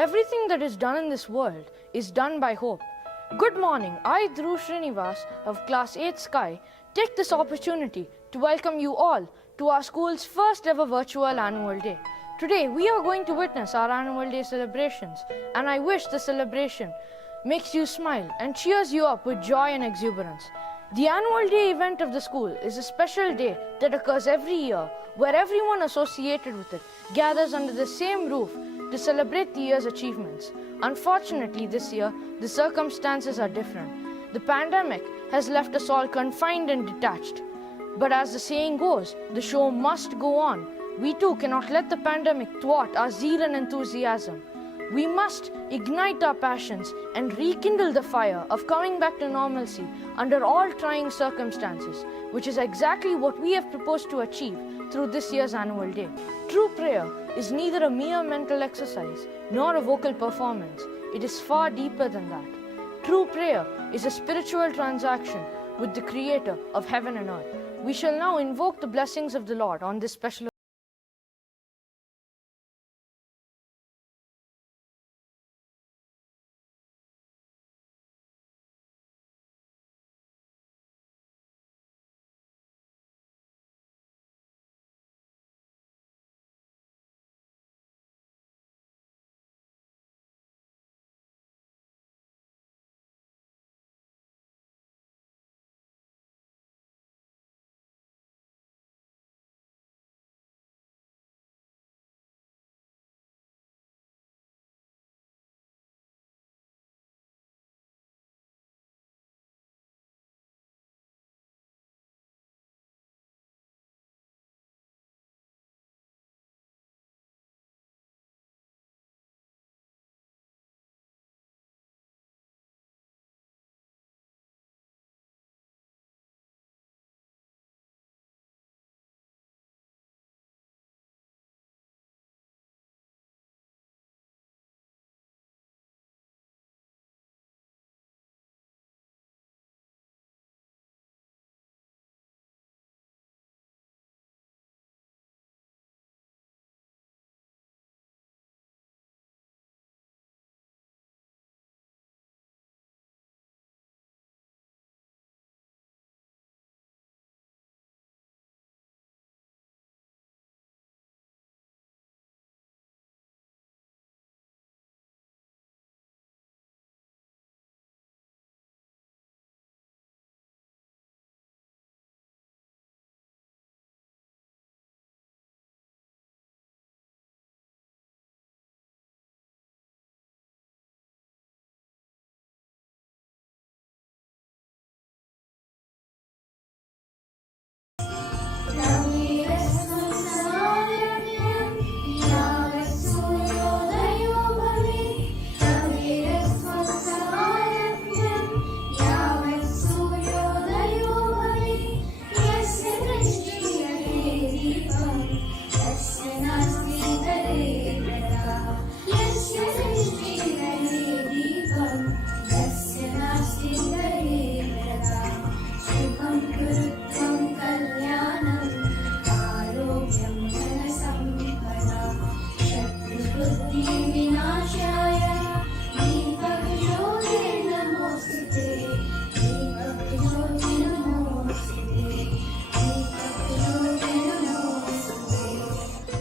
Everything that is done in this world is done by hope. Good morning, I, Dhruv Srinivas of Class 8 Sky, take this opportunity to welcome you all to our school's first ever virtual annual day. Today, we are going to witness our annual day celebrations, and I wish the celebration makes you smile and cheers you up with joy and exuberance. The annual day event of the school is a special day that occurs every year where everyone associated with it gathers under the same roof to celebrate the year's achievements. Unfortunately, this year, the circumstances are different. The pandemic has left us all confined and detached. But as the saying goes, the show must go on. We too cannot let the pandemic thwart our zeal and enthusiasm. We must ignite our passions and rekindle the fire of coming back to normalcy under all trying circumstances, which is exactly what we have proposed to achieve through this year's annual day. True prayer is neither a mere mental exercise nor a vocal performance. It is far deeper than that. True prayer is a spiritual transaction with the Creator of heaven and earth. We shall now invoke the blessings of the Lord on this special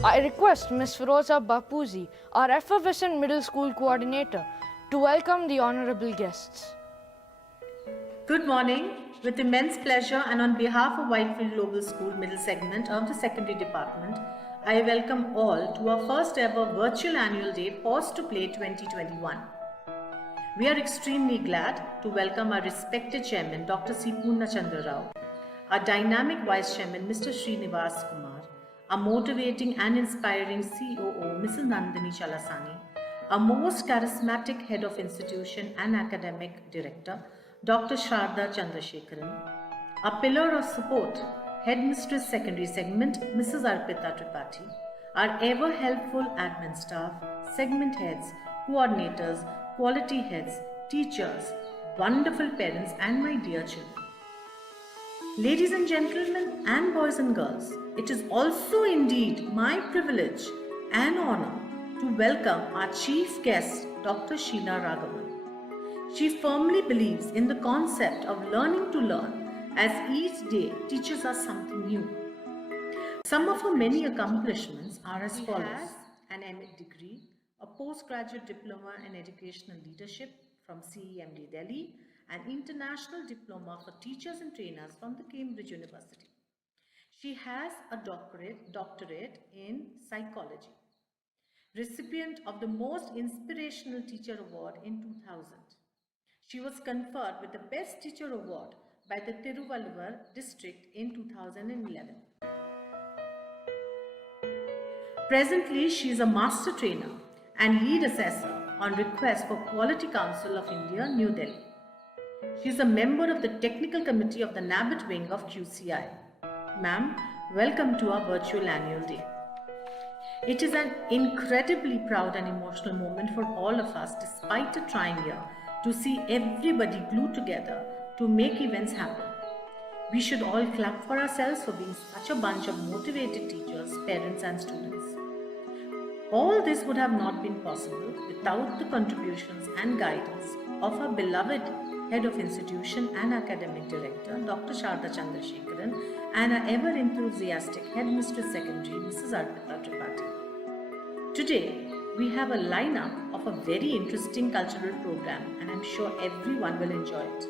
I request Ms. Firoza Bapuzi, our effervescent middle school coordinator, to welcome the honorable guests. Good morning. With immense pleasure and on behalf of Whitefield Global School Middle Segment of the Secondary Department, I welcome all to our first ever virtual annual day Pause to Play 2021. We are extremely glad to welcome our respected chairman, Dr. C. Purnachandra Rao, our dynamic vice chairman, Mr. Srinivas Kumar, our motivating and inspiring COO, Mrs. Nandini Chalasani, our most charismatic head of institution and academic director, Dr. Sharda Chandrasekharan, our pillar of support, Headmistress Secondary Segment, Mrs. Arpita Tripathi, our ever helpful admin staff, segment heads, coordinators, quality heads, teachers, wonderful parents, and my dear children. Ladies and gentlemen, and boys and girls, it is also indeed my privilege and honor to welcome our chief guest, Dr. Sheila Raghavan. She firmly believes in the concept of learning to learn, as each day teaches us something new. Some of her many accomplishments are as follows: she has an MA degree, a postgraduate diploma in educational leadership from CEMD Delhi, an international diploma for teachers and trainers from the Cambridge University. She has a doctorate in psychology, recipient of the Most Inspirational Teacher Award in 2000. She was conferred with the Best Teacher Award by the Tiruvallur district in 2011. Presently, she is a master trainer and lead assessor on request for Quality Council of India, New Delhi. She is a member of the technical committee of the NABIT wing of QCI. Ma'am, welcome to our virtual annual day. It is an incredibly proud and emotional moment for all of us, despite a trying year, to see everybody glued together to make events happen. We should all clap for ourselves for being such a bunch of motivated teachers, parents and students. All this would have not been possible without the contributions and guidance of our beloved Head of Institution and Academic Director, Dr. Sharda Chandrasekharan, and our ever enthusiastic Headmistress Secondary, Mrs. Arpita Tripathi. Today, we have a lineup of a very interesting cultural program, and I'm sure everyone will enjoy it.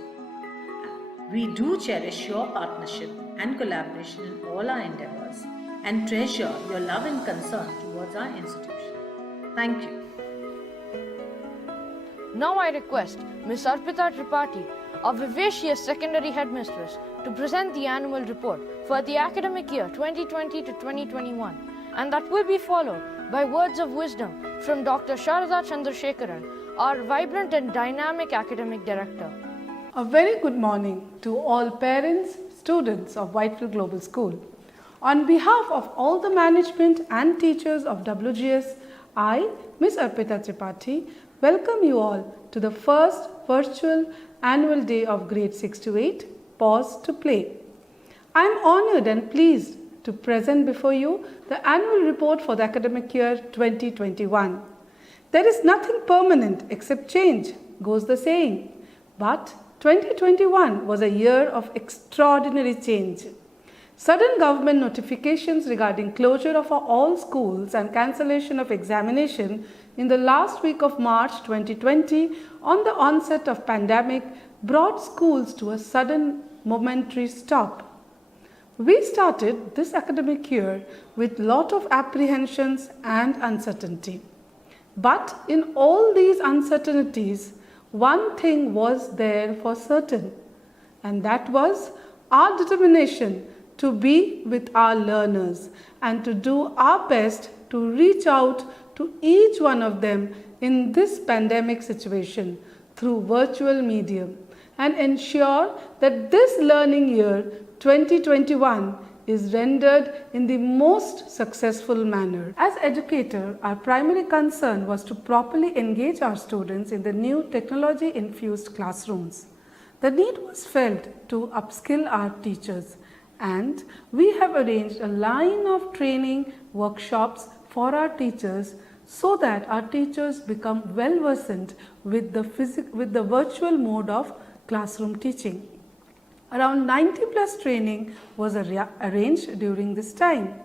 We do cherish your partnership and collaboration in all our endeavors and treasure your love and concern towards our institution. Thank you. Now I request Ms. Arpita Tripathi, a vivacious secondary headmistress, to present the annual report for the academic year 2020 to 2021, and that will be followed by words of wisdom from Dr. Sharda Chandrasekharan, our vibrant and dynamic academic director. A very good morning to all parents, students of Whitefield Global School. On behalf of all the management and teachers of WGS, I, Ms. Arpita Tripathi, welcome you all to the first virtual annual day of grade 6 to 8, Pause to Play. I am honored and pleased to present before you the annual report for the academic year 2021. There is nothing permanent except change, goes the saying. But 2021 was a year of extraordinary change. Sudden government notifications regarding closure of all schools and cancellation of examination in the last week of March 2020 on the onset of pandemic brought schools to a sudden momentary stop. We started this academic year with lot of apprehensions and uncertainty. But in all these uncertainties, one thing was there for certain, and that was our determination to be with our learners and to do our best to reach out to each one of them in this pandemic situation through virtual medium and ensure that this learning year 2021 is rendered in the most successful manner. As educator, our primary concern was to properly engage our students in the new technology-infused classrooms. The need was felt to upskill our teachers, and we have arranged a line of training workshops for our teachers so that our teachers become well versed with the virtual mode of classroom teaching. Around 90 plus training was arranged during this time.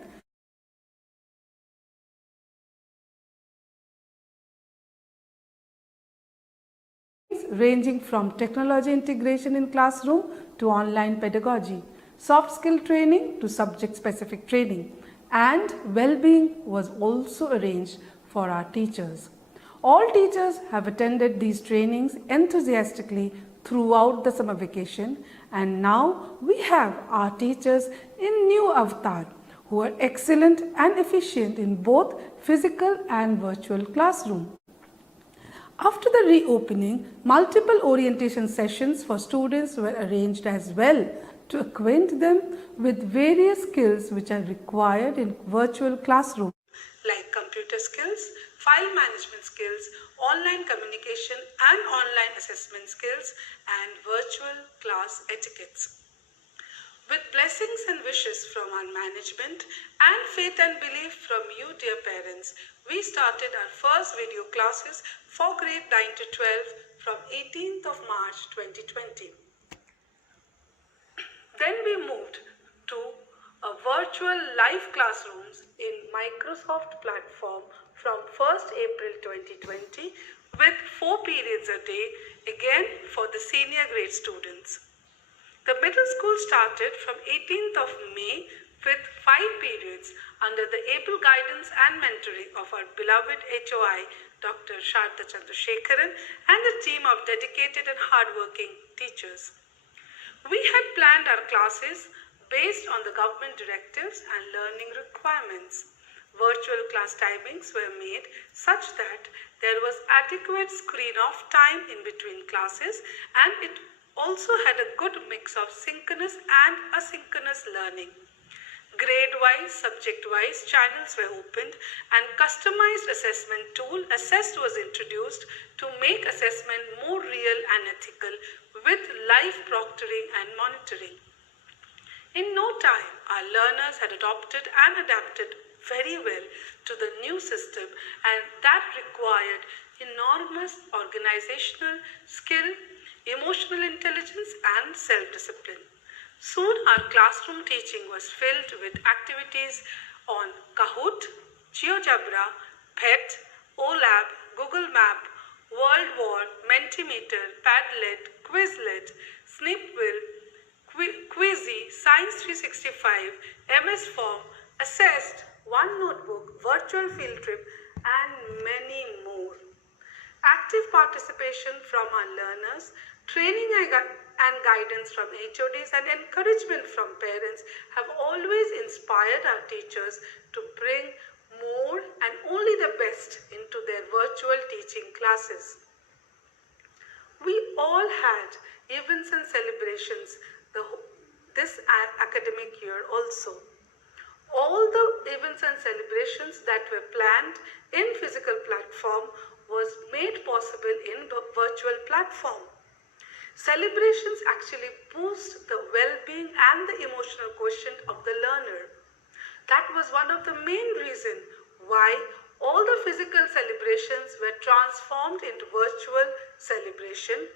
Ranging from technology integration in classroom to online pedagogy, soft skill training to subject specific training, and well-being was also arranged for our teachers. All teachers have attended these trainings enthusiastically throughout the summer vacation, and now we have our teachers in new avatar who are excellent and efficient in both physical and virtual classroom. After the reopening, multiple orientation sessions for students were arranged as well to acquaint them with various skills which are required in virtual classroom, like computer skills, file management skills, online communication and online assessment skills, and virtual class etiquettes. With blessings and wishes from our management and faith and belief from you, dear parents, We started our first video classes for grade 9 to 12 from 18th of March 2020. Then we moved to a virtual live classrooms in Microsoft platform from 1st April 2020 with 4 periods a day, again for the senior grade students. The middle school started from 18th of May with 5 periods under the able guidance and mentoring of our beloved HOI, Dr. Sharda Chandrasekharan, and a team of dedicated and hardworking teachers. We had planned our classes based on the government directives and learning requirements. Virtual class timings were made such that there was adequate screen-off time in between classes, and it also had a good mix of synchronous and asynchronous learning. Grade-wise, subject-wise channels were opened and customized assessment tool Assessed was introduced to make assessment more real and ethical with live proctoring and monitoring. In no time, our learners had adopted and adapted very well to the new system, and that required enormous organizational skill, emotional intelligence and self-discipline. Soon our classroom teaching was filled with activities on Kahoot, GeoGebra, PET, OLab, Google Map, World War, Mentimeter, Padlet, Quizlet, Snipwheel, Quizzy, Science 365, MS Form, Assessed, OneNotebook, Virtual Field Trip and many more. Active participation from our learners, training and guidance from HODs and encouragement from parents have always inspired our teachers to bring more and only the best into their virtual teaching classes. We all had events and celebrations this academic year also. All the events and celebrations that were planned in physical platform was made possible in virtual platform. Celebrations actually boost the well-being and the emotional quotient of the learner. That was one of the main reasons why all the physical celebrations were transformed into virtual celebration,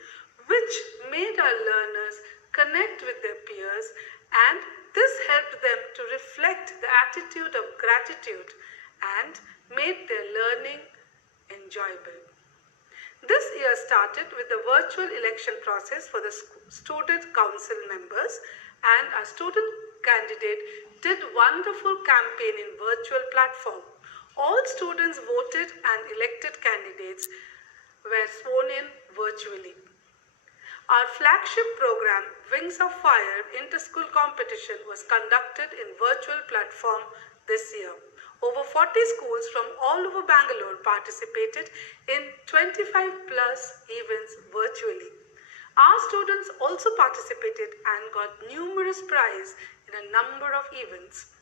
which made our learners connect with their peers, and this helped them to reflect the attitude of gratitude and made their learning enjoyable. This year started with the virtual election process for the student council members, and our student candidate did wonderful campaign in virtual platform. All students voted and elected candidates were sworn in virtually. Our flagship program, Wings of Fire Inter-School Competition, was conducted in virtual platform this year. Over 40 schools from all over Bangalore participated in 25 plus events virtually. Our students also participated and got numerous prizes in a number of events.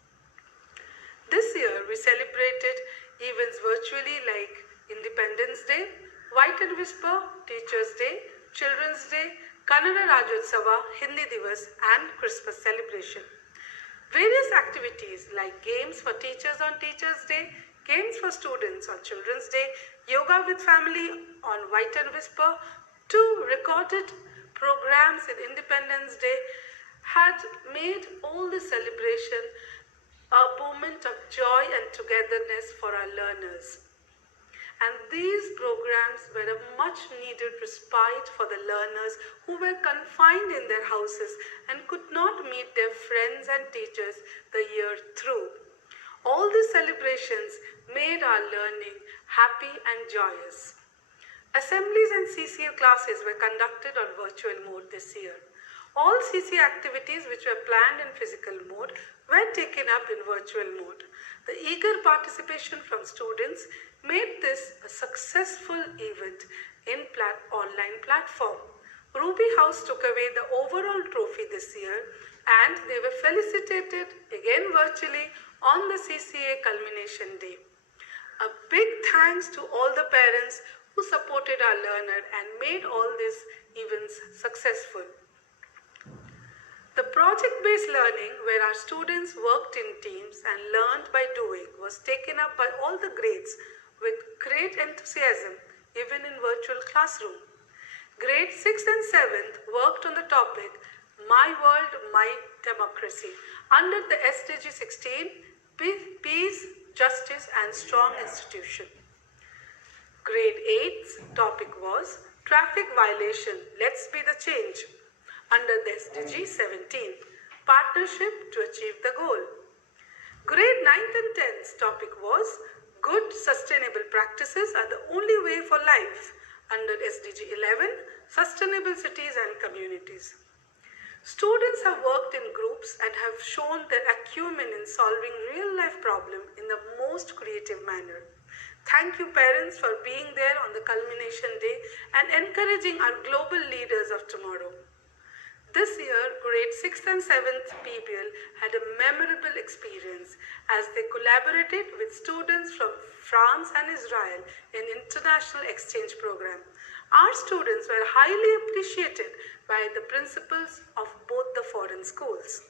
This year we celebrated events virtually like Independence Day, White and Whisper, Teachers Day, Children's Day, Kannada Rajyotsava, Hindi Divas and Christmas celebration. Various activities like games for teachers on Teachers Day, games for students on Children's Day, yoga with family on White and Whisper, 2 recorded programs in Independence Day had made all the celebration a moment of joy and togetherness for our learners. And these programs were a much needed respite for the learners who were confined in their houses and could not meet their friends and teachers the year through. All these celebrations made our learning happy and joyous. Assemblies and CCA classes were conducted on virtual mode this year. All CCA activities which were planned in physical mode were taken up in virtual mode. The eager participation from students made this a successful event in online platform. Ruby House took away the overall trophy this year, and they were felicitated again virtually on the CCA culmination day. A big thanks to all the parents who supported our learner and made all these events successful. The project-based learning, where our students worked in teams and learned by doing, was taken up by all the grades great enthusiasm even in virtual classroom. Grade 6th and 7th worked on the topic My World, My Democracy under the SDG 16, Peace, Justice and Strong Institution. Grade 8's topic was Traffic Violation, Let's Be the Change under the SDG 17, Partnership to Achieve the Goal. Grade 9th and 10th's topic was Good Sustainable Practices Are the Only Way for Life under SDG 11, Sustainable Cities and Communities. Students have worked in groups and have shown their acumen in solving real-life problems in the most creative manner. Thank you parents for being there on the culmination day and encouraging our global leaders of tomorrow. This year, grade 6th and 7th PBL had a memorable experience as they collaborated with students from France and Israel in international exchange program. Our students were highly appreciated by the principals of both the foreign schools.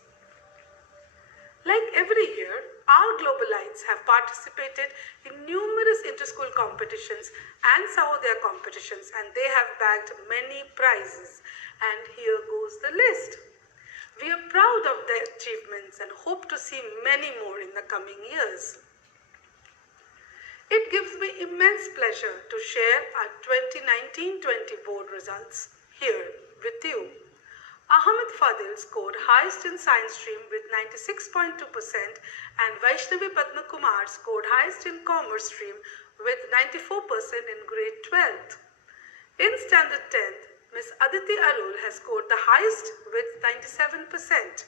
Like every year, our Globalites have participated in numerous inter-school competitions and Sahodaya competitions, and they have bagged many prizes. And here goes the list. We are proud of their achievements and hope to see many more in the coming years. It gives me immense pleasure to share our 2019-20 board results here with you. Ahmed Fadil scored highest in science stream with 96.2% and Vaishnavi Padma Kumar scored highest in commerce stream with 94% in grade 12th. In standard 10th, Ms. Aditi Arul has scored the highest with 97%.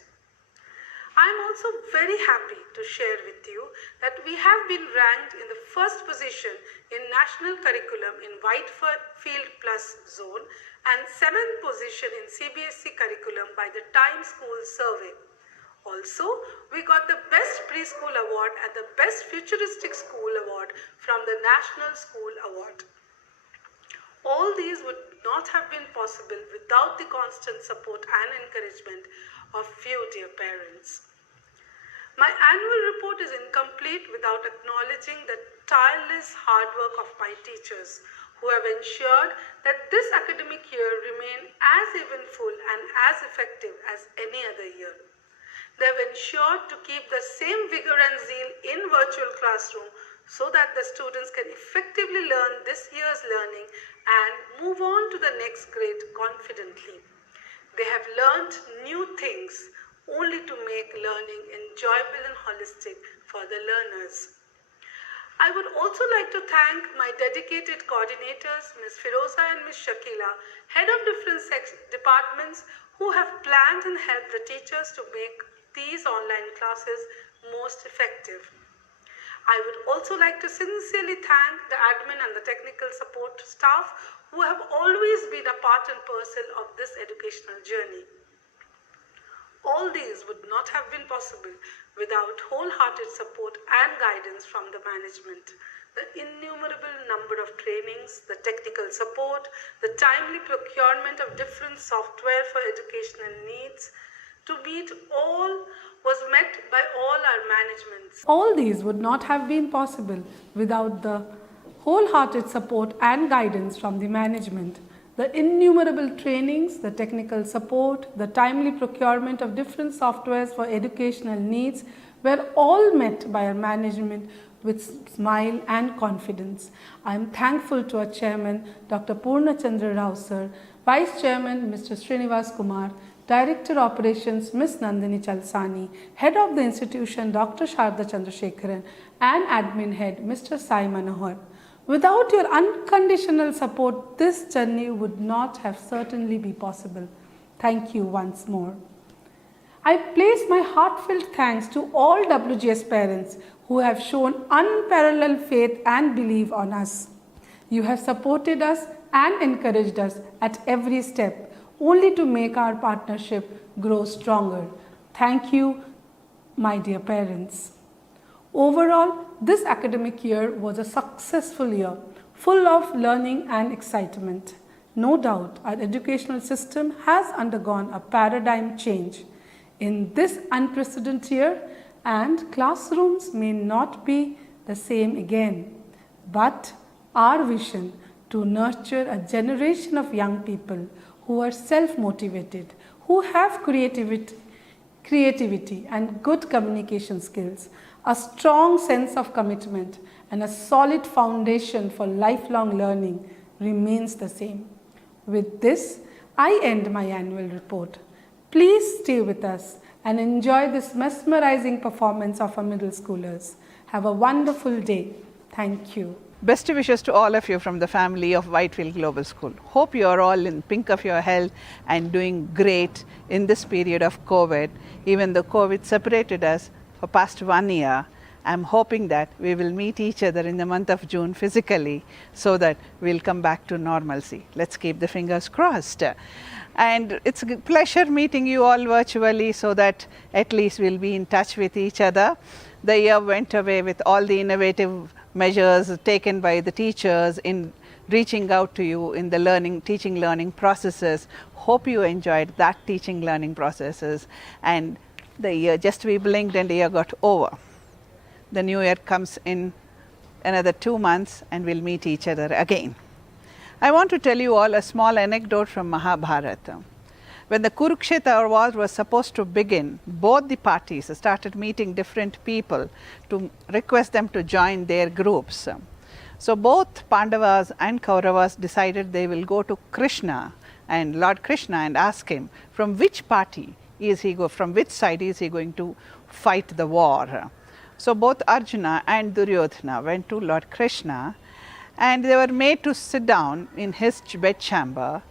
I am also very happy to share with you that we have been ranked in the first position in national curriculum in Whitefield Plus zone and 7th position in CBSE curriculum by the Time School Survey. Also, we got the Best Preschool Award and the Best Futuristic School Award from the National School Award. All these would not have been possible without the constant support and encouragement of few dear parents. My annual report is incomplete without acknowledging the tireless hard work of my teachers who have ensured that this academic year remain as eventful and as effective as any other year. They have ensured to keep the same vigor and zeal in virtual classroom so that the students can effectively learn this year's learning and move on to the next grade confidently. They have learned new things only to make learning enjoyable and holistic for the learners. I would also like to thank my dedicated coordinators, Ms. Firoza and Ms. Shakila, head of different departments who have planned and helped the teachers to make these online classes most effective. I would also like to sincerely thank the admin and the technical support staff who have always been a part and parcel of this educational journey. All these would not have been possible without wholehearted support and guidance from the management. The innumerable number of trainings, the technical support, the timely procurement of different software for educational needs to meet all was met by all our managements. All these would not have been possible without the wholehearted support and guidance from the management. The innumerable trainings, the technical support, the timely procurement of different softwares for educational needs were all met by our management with smile and confidence. I am thankful to our chairman, Dr. Purna Chandra Rao sir, vice chairman, Mr. Srinivas Kumar, Director Operations, Ms. Nandini Chalsani, Head of the institution, Dr. Sharda Chandrasekharan, and Admin Head, Mr. Sai Manohar. Without your unconditional support, this journey would not have certainly be possible. Thank you once more. I place my heartfelt thanks to all WGS parents who have shown unparalleled faith and belief on us. You have supported us and encouraged us at every step, only to make our partnership grow stronger. Thank you, my dear parents. Overall, this academic year was a successful year, full of learning and excitement. No doubt, our educational system has undergone a paradigm change in this unprecedented year, and classrooms may not be the same again. But Our vision to nurture a generation of young people who are self-motivated, who have creativity and good communication skills, a strong sense of commitment and a solid foundation for lifelong learning remains the same. With this, I end my annual report. Please stay with us and enjoy this mesmerizing performance of our middle schoolers. Have a wonderful day. Thank you. Best wishes to all of you from the family of Whitefield Global School. Hope you are all in pink of your health and doing great in this period of COVID. Even though COVID separated us for past 1 year, I'm hoping that we will meet each other in the month of June physically so that we'll come back to normalcy. Let's keep the fingers crossed. And it's a pleasure meeting you all virtually so that at least we'll be in touch with each other. The year went away with all the innovative measures taken by the teachers in reaching out to you in the teaching learning processes. Hope you enjoyed that teaching learning processes, and the year just we blinked and the year got over. The new year comes in another 2 months and we'll meet each other again. I want to tell you all a small anecdote from Mahabharata. When the Kurukshetra war was supposed to begin, both the parties started meeting different people to request them to join their groups. So both Pandavas and Kauravas decided they will go to Krishna and Lord Krishna and ask him from which party is he from which side is he going to fight the war. So both Arjuna and Duryodhana went to Lord Krishna and they were made to sit down in his bedchamber.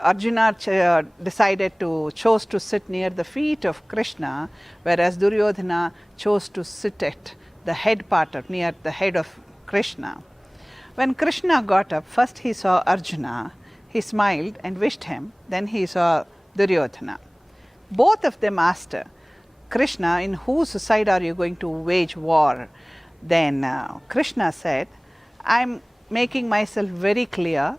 Arjuna chose to sit near the feet of Krishna, whereas Duryodhana chose to sit at the head part of near the head of Krishna. When Krishna got up, first he saw Arjuna, he smiled and wished him, then he saw Duryodhana. Both of them asked Krishna, in whose side are you going to wage war? Then Krishna said, I'm making myself very clear.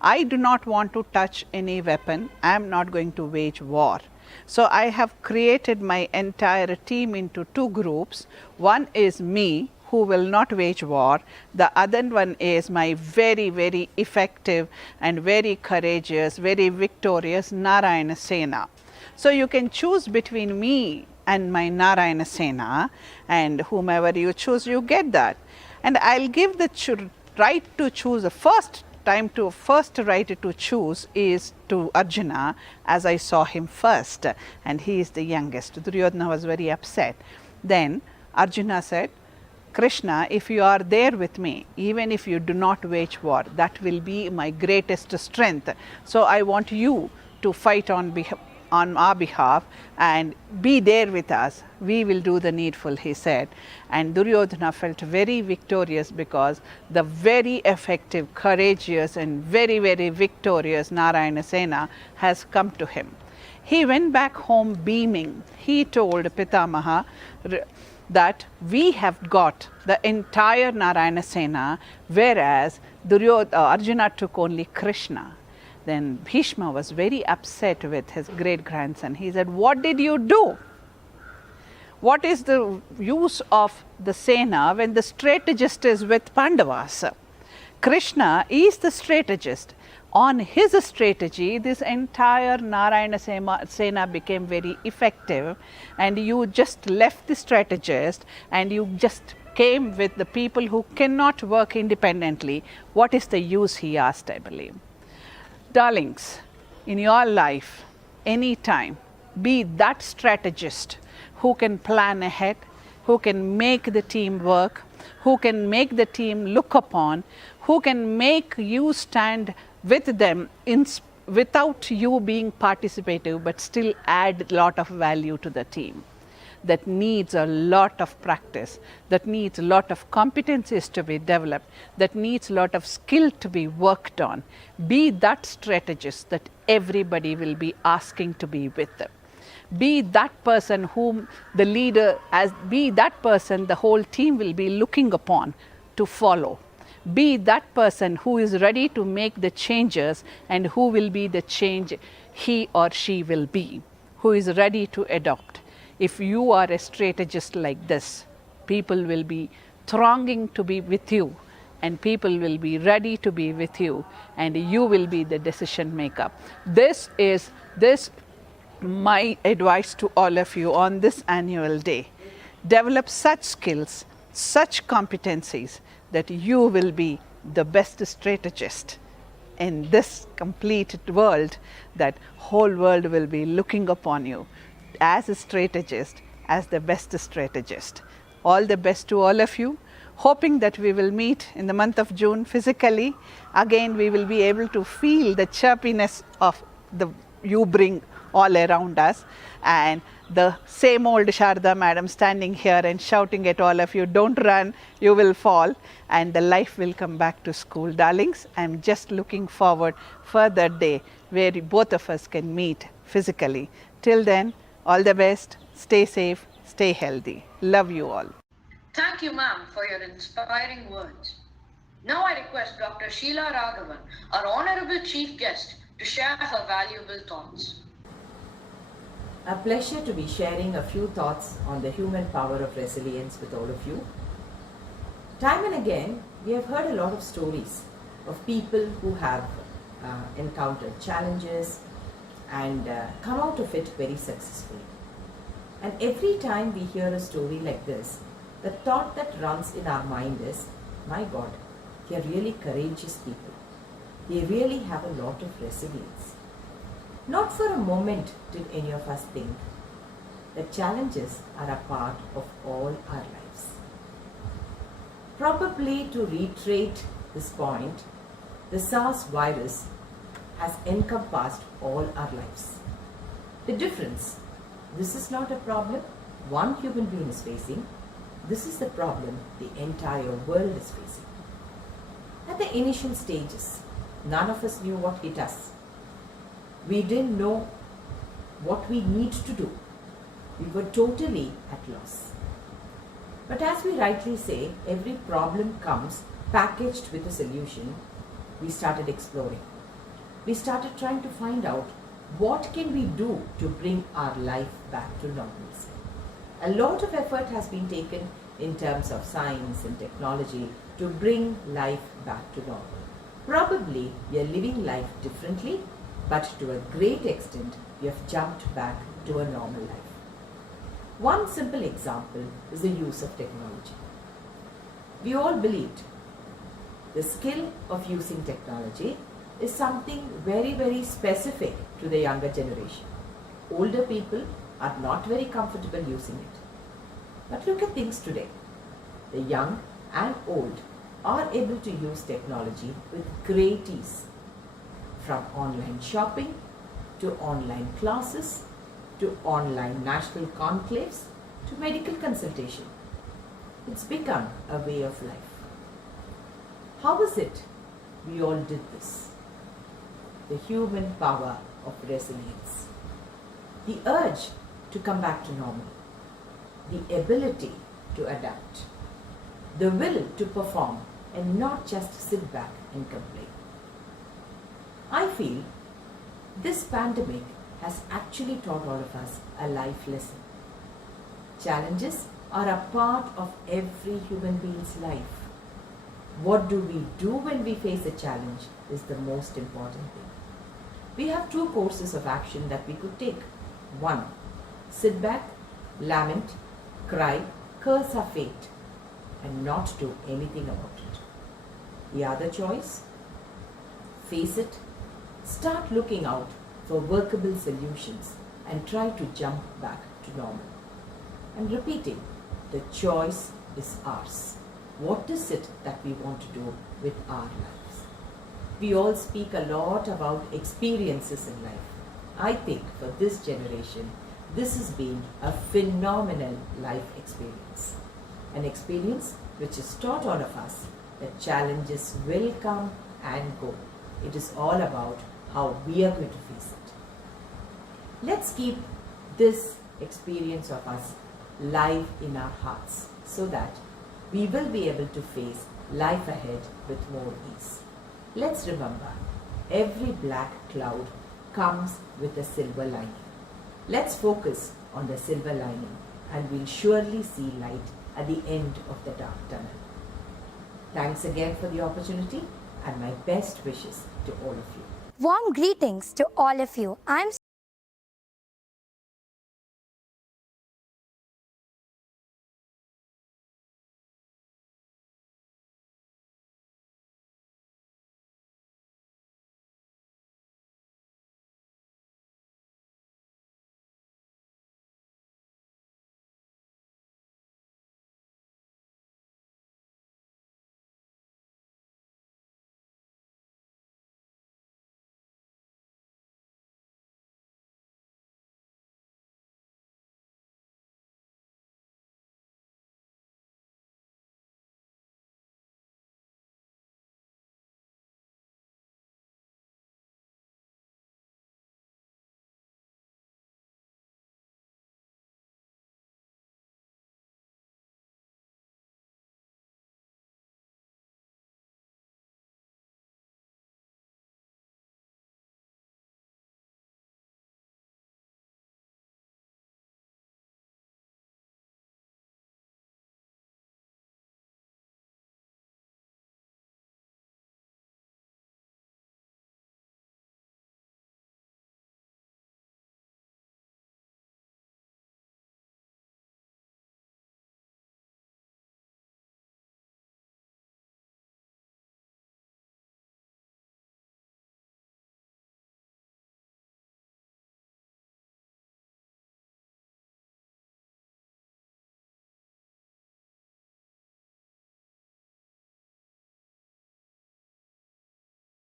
I do not want to touch any weapon. I am not going to wage war. So I have created my entire team into 2 groups. One is me, who will not wage war. The other one is my very, very effective and very courageous, very victorious Narayana Sena. So you can choose between me and my Narayana Sena, and whomever you choose, you get that. And I'll give the right to choose the first right to choose is to Arjuna, as I saw him first, and he is the youngest. Duryodhana was very upset. Then Arjuna said, Krishna, if you are there with me, even if you do not wage war, that will be my greatest strength. So I want you to fight on our behalf and be there with us. We will do the needful, he said. And Duryodhana felt very victorious because the very effective, courageous and very, very victorious Narayana Sena has come to him. He went back home beaming. He told Pitamaha that we have got the entire Narayana Sena, whereas Arjuna took only Krishna. Then Bhishma was very upset with his great grandson. He said, what did you do? What is the use of the Sena when the strategist is with Pandavas? Krishna is the strategist. On his strategy, this entire Narayana Sena became very effective, and you just left the strategist and you just came with the people who cannot work independently. What is the use, he asked, I believe. Darlings, in your life, anytime, be that strategist who can plan ahead, who can make the team work, who can make the team look upon, who can make you stand with them without you being participative, but still add a lot of value to the team. That needs a lot of practice, that needs a lot of competencies to be developed, that needs a lot of skill to be worked on. Be that strategist that everybody will be asking to be with them. Be that person whom the leader, be that person the whole team will be looking upon to follow. Be that person who is ready to make the changes and who will be the change he or she will be, who is ready to adopt. If you are a strategist like this, people will be thronging to be with you and people will be ready to be with you, and you will be the decision maker. This my advice to all of you on this annual day. Develop such skills, such competencies that you will be the best strategist in this complete world, that whole world will be looking upon you as a strategist, as the best strategist. All the best to all of you. Hoping that we will meet in the month of June physically. Again, we will be able to feel the chirpiness of you bring all around us, and the same old Sharda madam standing here and shouting at all of you, don't run, you will fall, and the life will come back to school. Darlings, I am just looking forward for that day where both of us can meet physically. Till then, all the best, stay safe, stay healthy. Love you all. Thank you, ma'am, for your inspiring words. Now I request Dr. Sheila Raghavan, our honorable chief guest, to share her valuable thoughts. A pleasure to be sharing a few thoughts on the human power of resilience with all of you. Time and again, we have heard a lot of stories of people who have encountered challenges and come out of it very successfully. And every time we hear a story like this, the thought that runs in our mind is, my God, they are really courageous people. They really have a lot of resilience. Not for a moment did any of us think that challenges are a part of all our lives. Probably to reiterate this point, the SARS virus has encompassed all our lives. The difference, this is not a problem one human being is facing, this is the problem the entire world is facing. At the initial stages, none of us knew what hit us. We didn't know what we need to do. We were totally at loss. But as we rightly say, every problem comes packaged with a solution. We started exploring. We started trying to find out what can we do to bring our life back to normalcy. A lot of effort has been taken in terms of science and technology to bring life back to normal. Probably we are living life differently, but to a great extent, we have jumped back to a normal life. One simple example is the use of technology. We all believed the skill of using technology is something very, very specific to the younger generation. Older people are not very comfortable using it. But look at things today. The young and old are able to use technology with great ease. From online shopping, to online classes, to online national conclaves, to medical consultation. It's become a way of life. How is it we all did this? The human power of resilience. The urge to come back to normal. The ability to adapt. The will to perform and not just sit back and complain. I feel this pandemic has actually taught all of us a life lesson. Challenges are a part of every human being's life. What do we do when we face a challenge is the most important thing. We have two courses of action that we could take. One, sit back, lament, cry, curse our fate, and not do anything about it. The other choice, face it, start looking out for workable solutions and try to jump back to normal. And repeating, the choice is ours. What is it that we want to do with our lives? We all speak a lot about experiences in life. I think for this generation, this has been a phenomenal life experience. An experience which has taught all of us that challenges will come and go. It is all about how we are going to face it. Let's keep this experience of us live in our hearts so that we will be able to face life ahead with more ease. Let's remember, every black cloud comes with a silver lining. Let's focus on the silver lining and we'll surely see light at the end of the dark tunnel. Thanks again for the opportunity and my best wishes to all of you. Warm greetings to all of you. I'm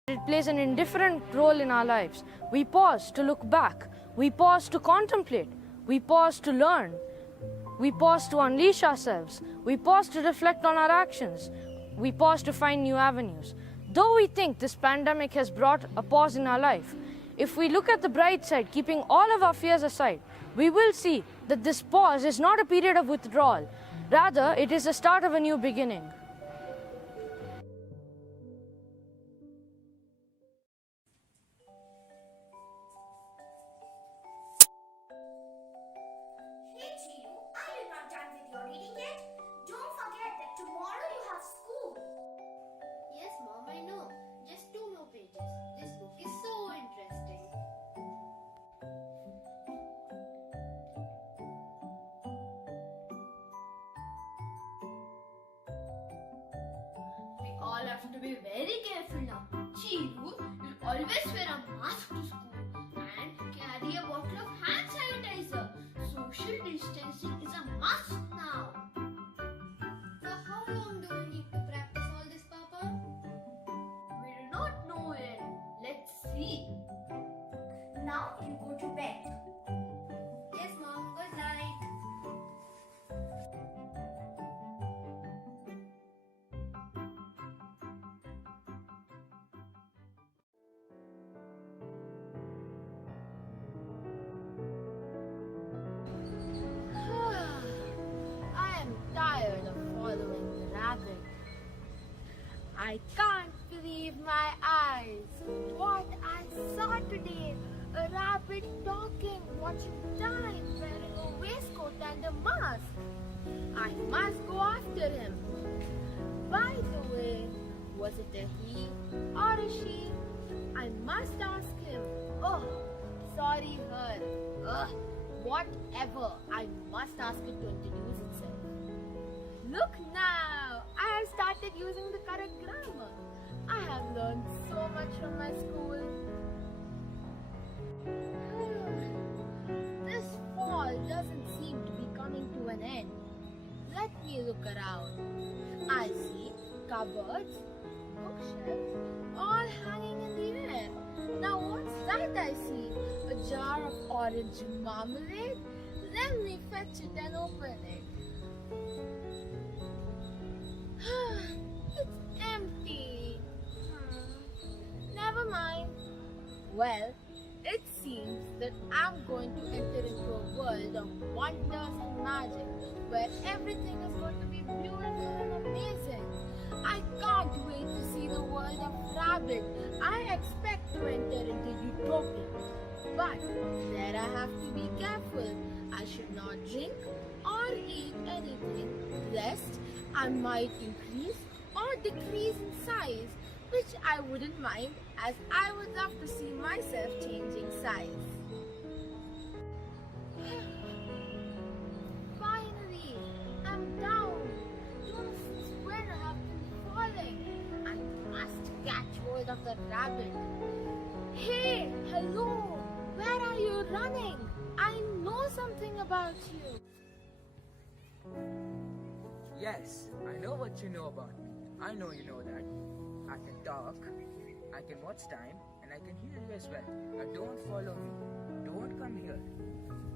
It plays an indifferent role in our lives. We pause to look back. We pause to contemplate. We pause to learn. We pause to unleash ourselves. We pause to reflect on our actions. We pause to find new avenues. Though we think this pandemic has brought a pause in our life, if we look at the bright side, keeping all of our fears aside, we will see that this pause is not a period of withdrawal. Rather, it is the start of a new beginning. Hey Chiru, are you not done with your reading yet? Don't forget that tomorrow you have school. Yes, Mom, I know. Just 2 more pages. This book is so interesting. We all have to be very careful now. Chiru, you'll always wear a mask to school and carry a bottle of hand sanitizer. Social distancing is a must now. For how long do we need to practice all this, Papa? We do not know yet. Let's see. Now you go to bed. Yes, Mom. Good night. I am tired of following the rabbit. I can't believe my eyes. What I saw today, a rabbit talking, watching time, wearing a waistcoat and a mask. I must go after him. By the way, was it a he or a she? I must ask him. Oh, sorry her. Ugh, whatever. I must ask it to introduce itself. Look now, I have started using the correct grammar. I have learned so much from my school. This fall doesn't seem to be coming to an end. Let me look around. I see cupboards, bookshelves, all hanging in the air. Now what's that I see? A jar of orange marmalade? Let me fetch it and open it. It's empty. Never mind. Well, it seems that I'm going to enter into a world of wonders and magic where everything is going to be beautiful and amazing. I can't wait to see the world of rabbit. I expect to enter into utopia. But there I have to be careful. I should not drink or eat anything lest I might increase or not decrease in size, which I wouldn't mind, as I would love to see myself changing size. Finally, I'm down. Don't swear I have been falling. I must catch hold of the rabbit. Hey, hello, where are you running? I know something about you. Yes, I know what you know about me. I know you know that. I can talk, I can watch time, and I can hear you as well. Now don't follow me. Don't come here.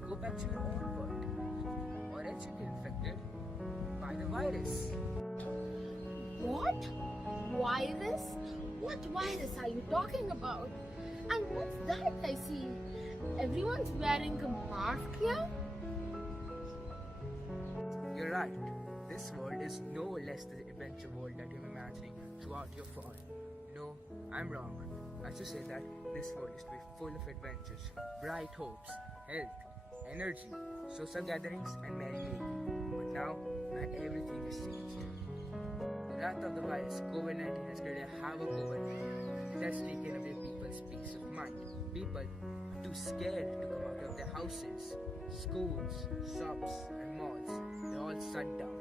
Go back to your own world. Or else you get infected by the virus. What? Virus? What virus are you talking about? And what's that I see? Everyone's wearing a mask here? You're right. This world is no less the adventure world that you're imagining throughout your fall. No, I'm wrong. I should say that this world is to be full of adventures, bright hopes, health, energy, social gatherings, and merrymaking. But now, not everything is changed. The wrath of the virus, COVID-19, has created havoc over it. It has taken away people's peace of mind. People are too scared to come out of their houses. Schools, shops, and malls, they're all shut down.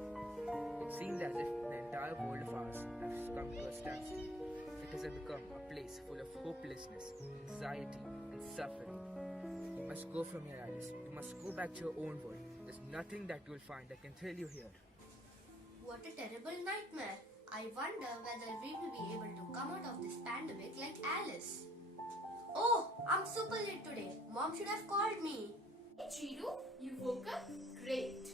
It seems as if the entire world of ours has come to a standstill. It has become a place full of hopelessness, anxiety, and suffering. You must go from here, Alice. You must go back to your own world. There's nothing that you'll find that can thrill you here. What a terrible nightmare. I wonder whether we will be able to come out of this pandemic like Alice. Oh, I'm super late today. Mom should have called me. Hey Chiru, you woke up? Great.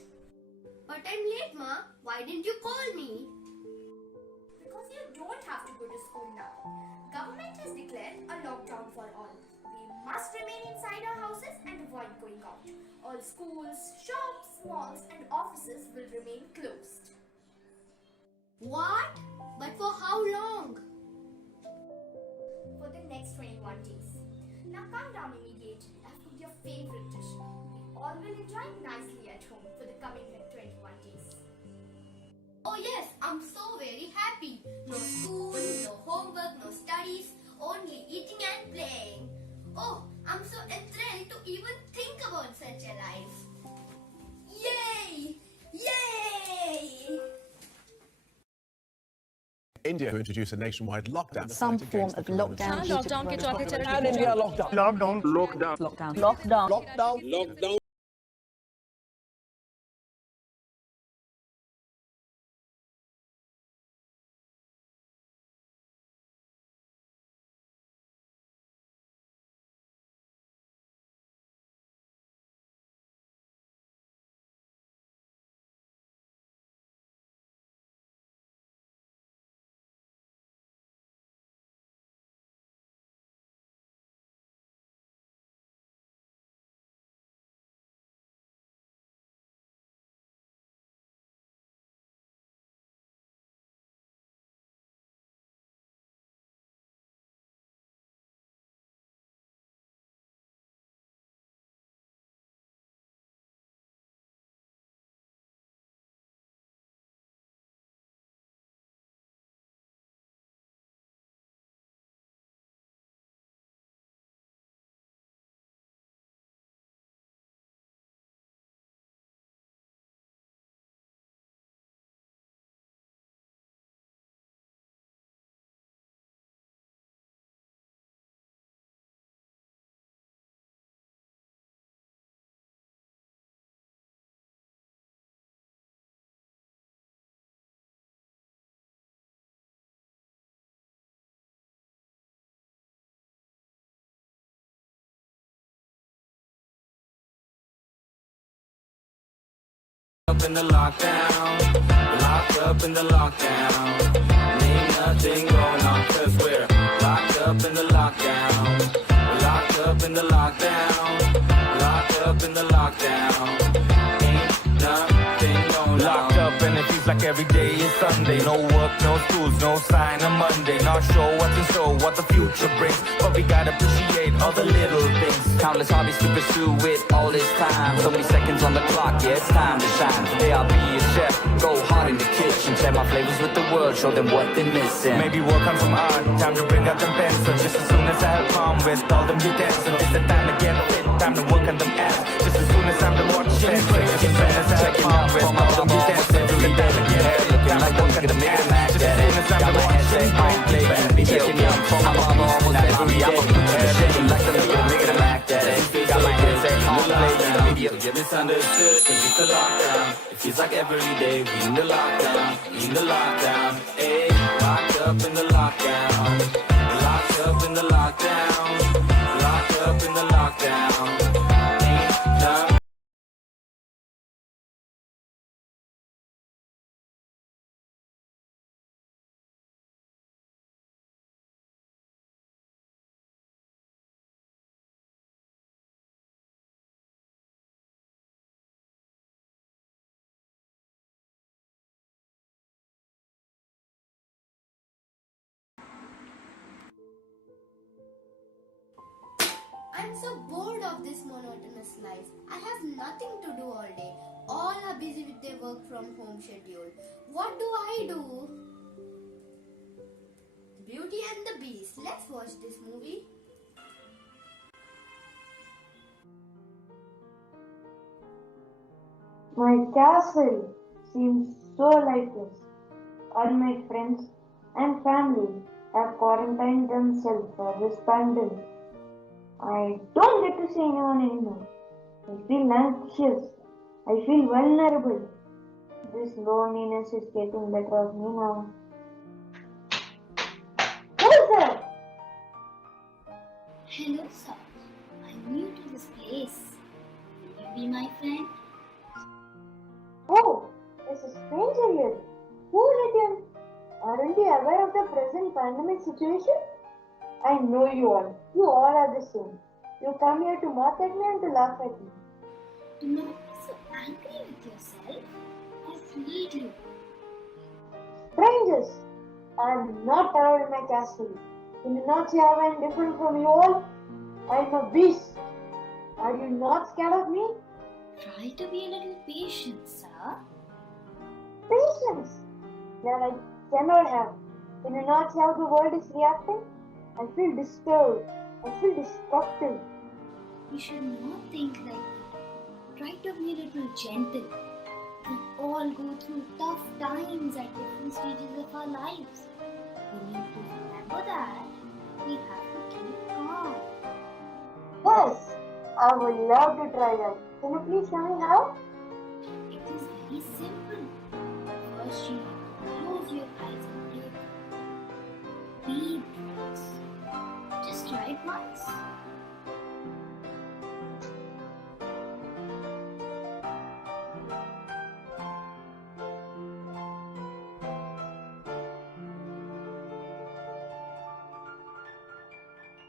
But I'm late, Ma. Why didn't you call me? Because you don't have to go to school now. Government has declared a lockdown for all. We must remain inside our houses and avoid going out. All schools, shops, malls and offices will remain closed. What? But for how long? For the next 21 days. Now come down immediately. I've cooked your favorite dish. We all will enjoy nicely at home for the coming 21 days. Oh yes, I'm so very happy. No school, no homework, no studies, only eating and playing. Oh, I'm so enthralled to even think about such a life. Yay! Yay! India to introduce a nationwide lockdown. Some form of lockdown. Lockdown. Up in the lockdown, locked up in the lockdown. Ain't nothing going on 'cause we're locked up in the lockdown. Locked up in the lockdown, locked up in the lockdown. Ain't nothing going on. Locked up and it feels like like every day is Sunday. No work, no schools, no sign of Monday. Not sure what's in store, what the future brings, but we gotta appreciate all the little things. Countless hobbies to pursue with all this time. So many seconds on the clock, yeah, it's time to shine. Today I'll be a chef, go hard in the kitchen, share my flavors with the world, show them what they're missing. Maybe work on some art, time to bring out them pencils. Just as soon as I have calm with all them utensils, it's the time to get fit, time to work on them apps. Just as soon as I'm done watching Netflix, just as soon as I have calm with all them utensils, it's the time to get fit, time to work on them apps. Just as soon as I'm done watching Netflix, be checking me out from my mama almost every day. Everything like the nigga to Mac Daddy. Got my headset on, playing the video. You're misunderstood, cause it's a lockdown. It feels like every day we in the lockdown, we in the lockdown. Ayy, locked up in the lockdown, locked up in the lockdown, locked up in the lockdown. Ain't nothing. I'm so bored of this monotonous life. I have nothing to do all day. All are busy with their work from home schedule. What do I do? Beauty and the Beast. Let's watch this movie. My castle seems so lifeless. All my friends and family have quarantined themselves for this pandemic. I don't get to see anyone anymore. I feel anxious. I feel vulnerable. This loneliness is getting better of me now. Who's there? Hello, sir. I'm new to this place. Will you be my friend? Oh, there's a stranger here. Who let you in? Aren't you aware of the present pandemic situation? I know you all. You all are the same. You come here to mock at me and to laugh at me. Do not be so angry with yourself. I plead you. Strangers, I am not allowed in my castle. Can you not see how I am different from you all? I am a beast. Are you not scared of me? Try to be a little patient, sir. Patience that I cannot have. Can you not see how the world is reacting? I feel disturbed. I feel destructive. You should not think like that. Try to be a little gentle. We all go through tough times at different stages of our lives. We need to remember that we have to keep calm. Yes, I would love to try that. Can you please tell me how? It is very simple. First, you close your eyes and take deep breaths. Just try it once.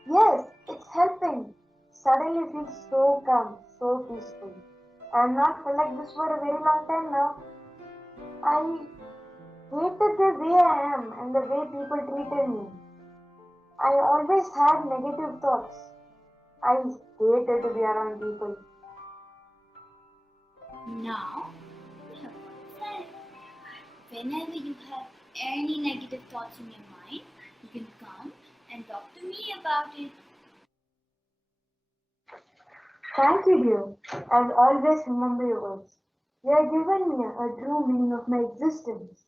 Yes, it's helping. Suddenly I feel so calm, so peaceful. I have not felt like this for a very long time now. I hated the way I am and the way people treated me. I always had negative thoughts. I hated to be around people. Now, you have one friend. Whenever you have any negative thoughts in your mind, you can come and talk to me about it. Thank you, dear. I'll always remember your words. You have given me a true meaning of my existence.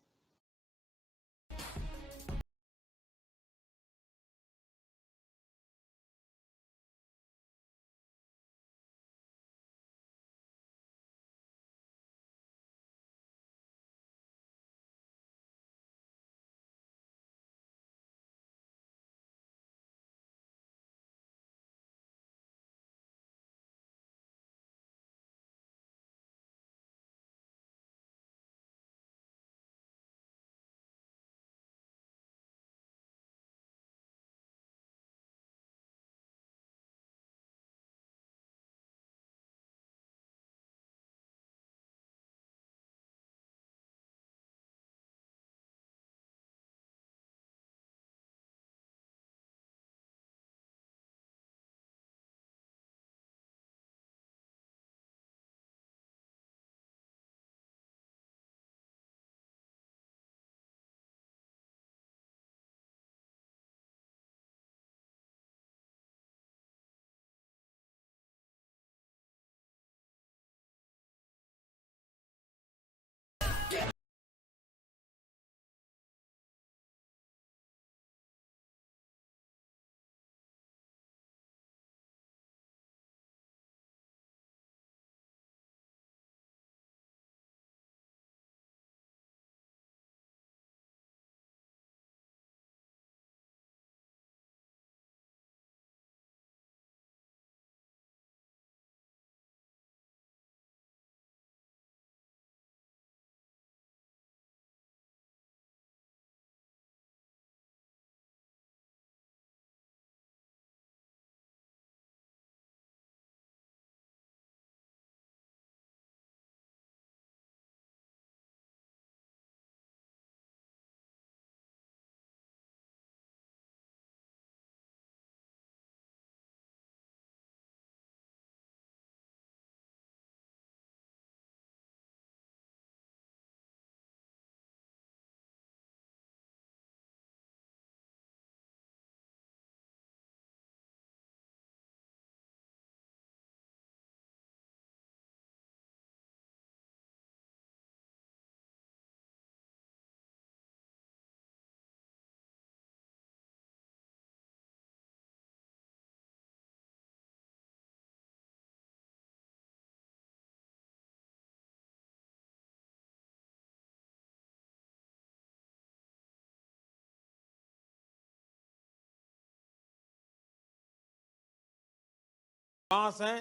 विश्वास है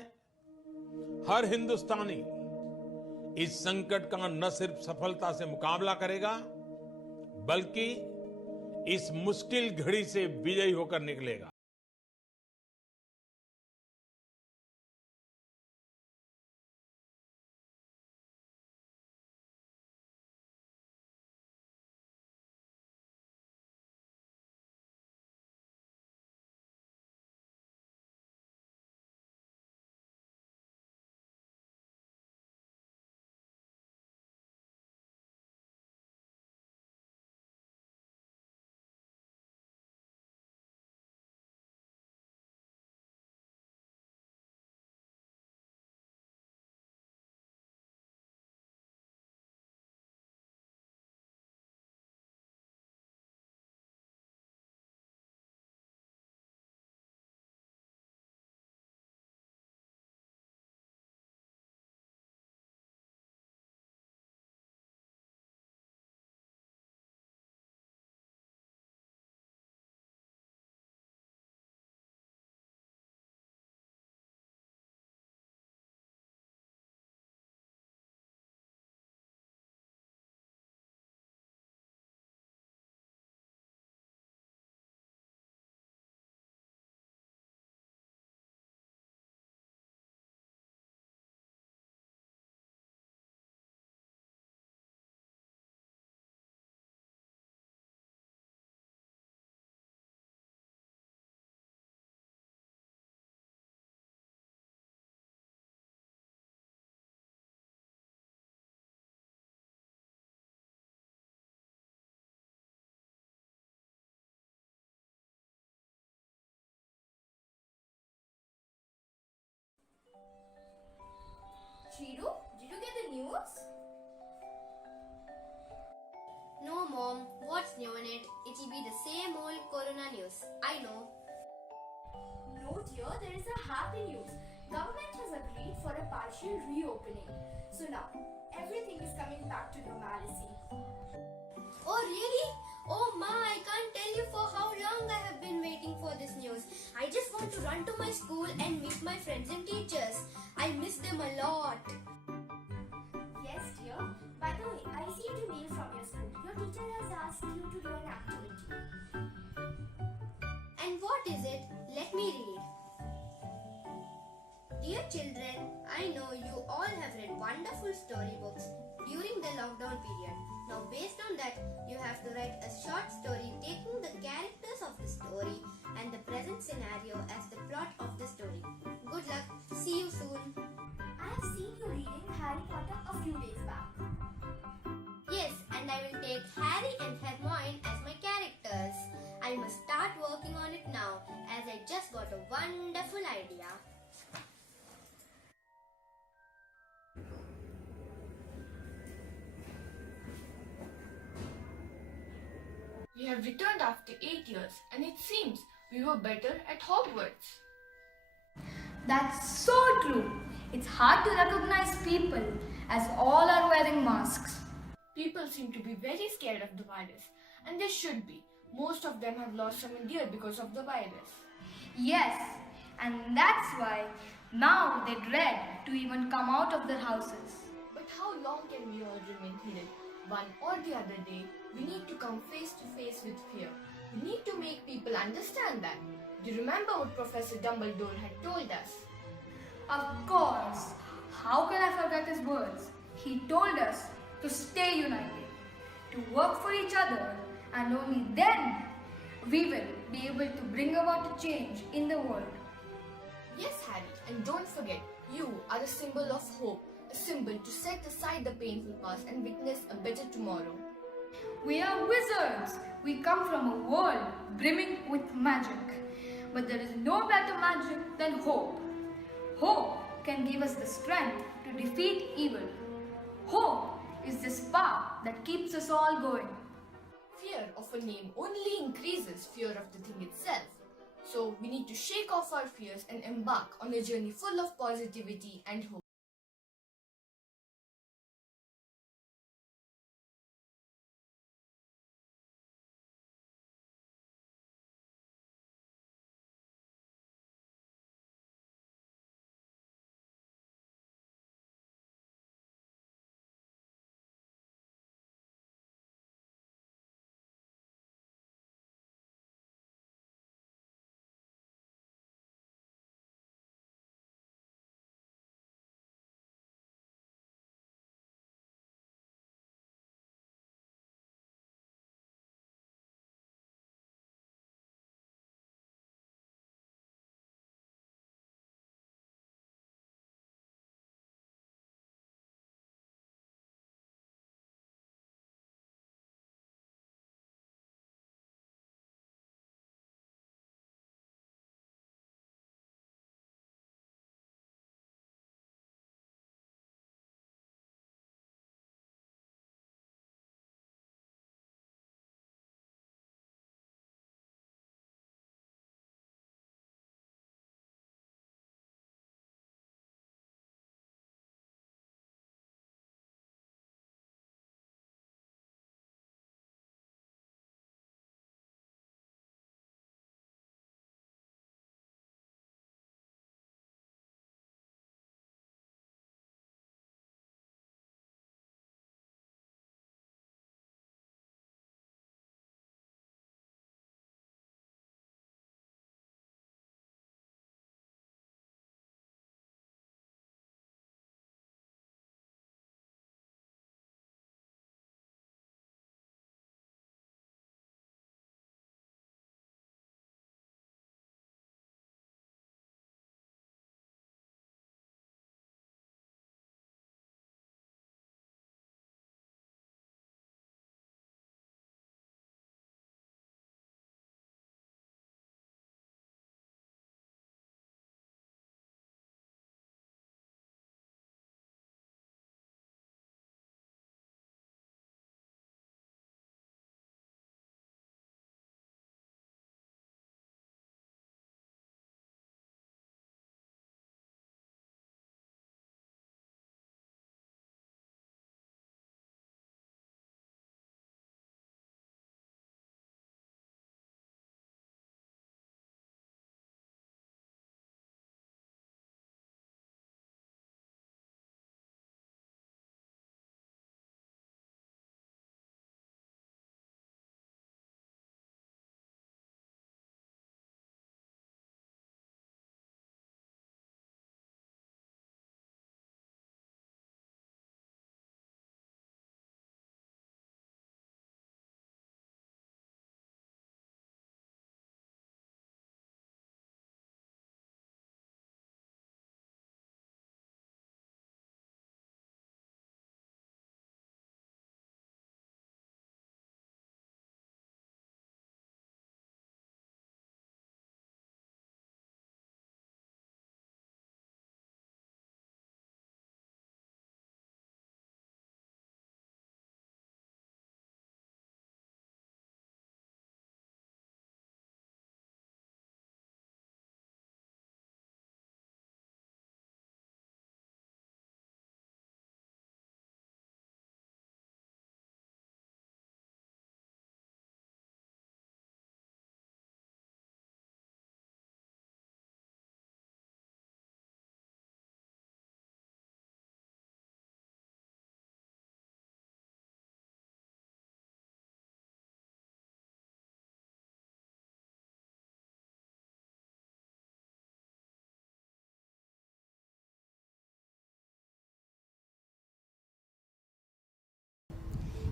हर हिंदुस्तानी इस संकट का न सिर्फ सफलता से मुकाबला करेगा बल्कि इस मुश्किल घड़ी से विजयी होकर निकलेगा। Chiru, did you get the news? No, Mom. What's new in it? It'll be the same old Corona news. I know. No, dear, there is a happy news. Government has agreed for a partial reopening. So now, everything is coming back to normalcy. Oh, really? Oh, Ma, I can't tell you for how long I have been waiting for this news. I just want to run to my school and meet my friends and teachers. I miss them a lot. Yes, dear. By the way, I received a mail from your school. Your teacher has asked you to do an activity. And what is it? Let me read. Dear children, I know you all have read wonderful storybooks during the lockdown period. Now, based on that, you have to write a short story taking the characters of the story and the present scenario as the plot of the story. Good luck. See you soon. I have seen you reading Harry Potter a few days back. Yes, and I will take Harry and Hermione as my characters. I must start working on it now as I just got a wonderful idea. We have returned after 8 years, and it seems we were better at Hogwarts. That's so true. It's hard to recognize people as all are wearing masks. People seem to be very scared of the virus, and they should be. Most of them have lost someone dear because of the virus. Yes, and that's why now they dread to even come out of their houses. But how long can we all remain hidden? One or the other day, we need to come face to face with fear. We need to make people understand that. Do you remember what Professor Dumbledore had told us? Of course. How can I forget his words? He told us to stay united, to work for each other, and only then we will be able to bring about a change in the world. Yes, Harry, and don't forget, you are a symbol of hope, a symbol to set aside the painful past and witness a better tomorrow. We are wizards. We come from a world brimming with magic. But there is no better magic than hope. Hope can give us the strength to defeat evil. Hope is the spark that keeps us all going. Fear of a name only increases fear of the thing itself. So we need to shake off our fears and embark on a journey full of positivity and hope.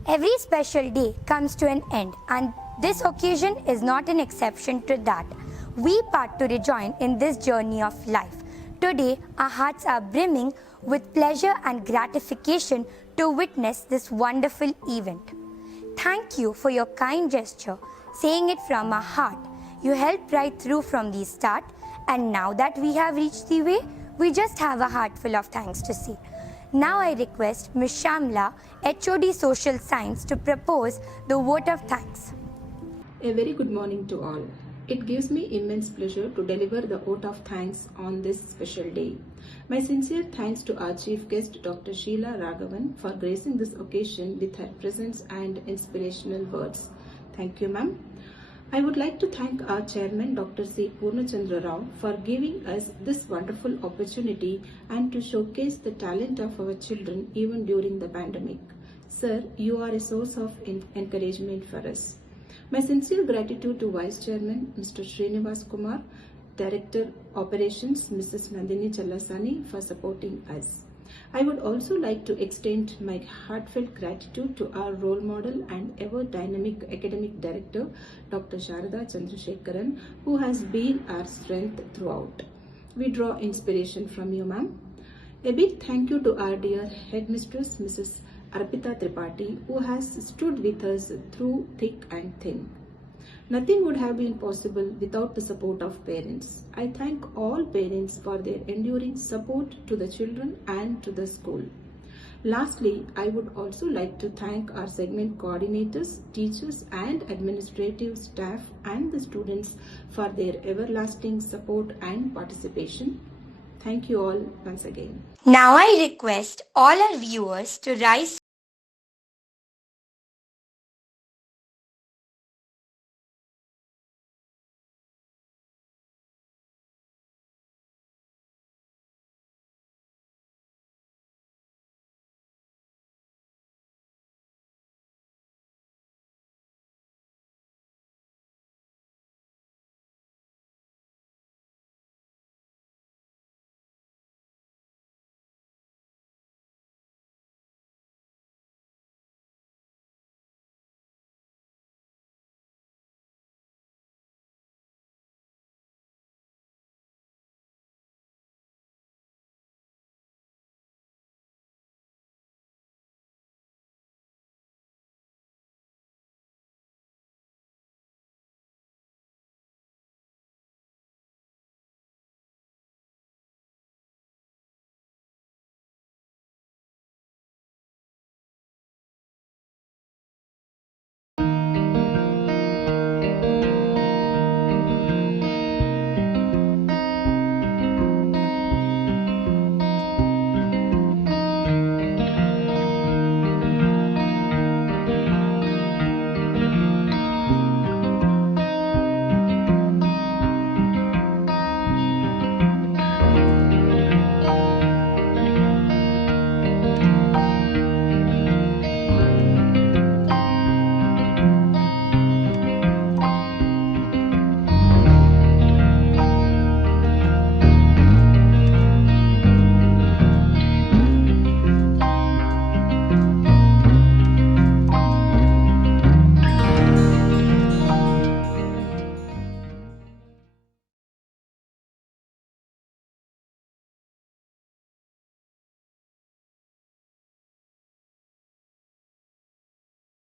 Every special day comes to an end, and this occasion is not an exception to that. We part to rejoin in this journey of life. Today, our hearts are brimming with pleasure and gratification to witness this wonderful event. Thank you for your kind gesture, saying it from our heart. You helped right through from the start, and now that we have reached the way, we just have a heart full of thanks to say. Now I request Ms. Shamla, HOD Social Science, to propose the vote of thanks. A very good morning to all. It gives me immense pleasure to deliver the vote of thanks on this special day. My sincere thanks to our chief guest, Dr. Sheila Raghavan, for gracing this occasion with her presence and inspirational words. Thank you, ma'am. I would like to thank our chairman, Dr. C. Purnachandra Rao, for giving us this wonderful opportunity and to showcase the talent of our children even during the pandemic. Sir, you are a source of encouragement for us. My sincere gratitude to Vice Chairman, Mr. Srinivas Kumar, Director Operations, Mrs. Nandini Challasani, for supporting us. I would also like to extend my heartfelt gratitude to our role model and ever dynamic academic director, Dr. Sharada Chandrasekharan, who has been our strength throughout. We draw inspiration from you, ma'am. A big thank you to our dear headmistress, Mrs. Arpita Tripathi, who has stood with us through thick and thin. Nothing would have been possible without the support of parents. I thank all parents for their enduring support to the children and to the school. Lastly, I would also like to thank our segment coordinators, teachers and administrative staff and the students for their everlasting support and participation. Thank you all once again. Now I request all our viewers to rise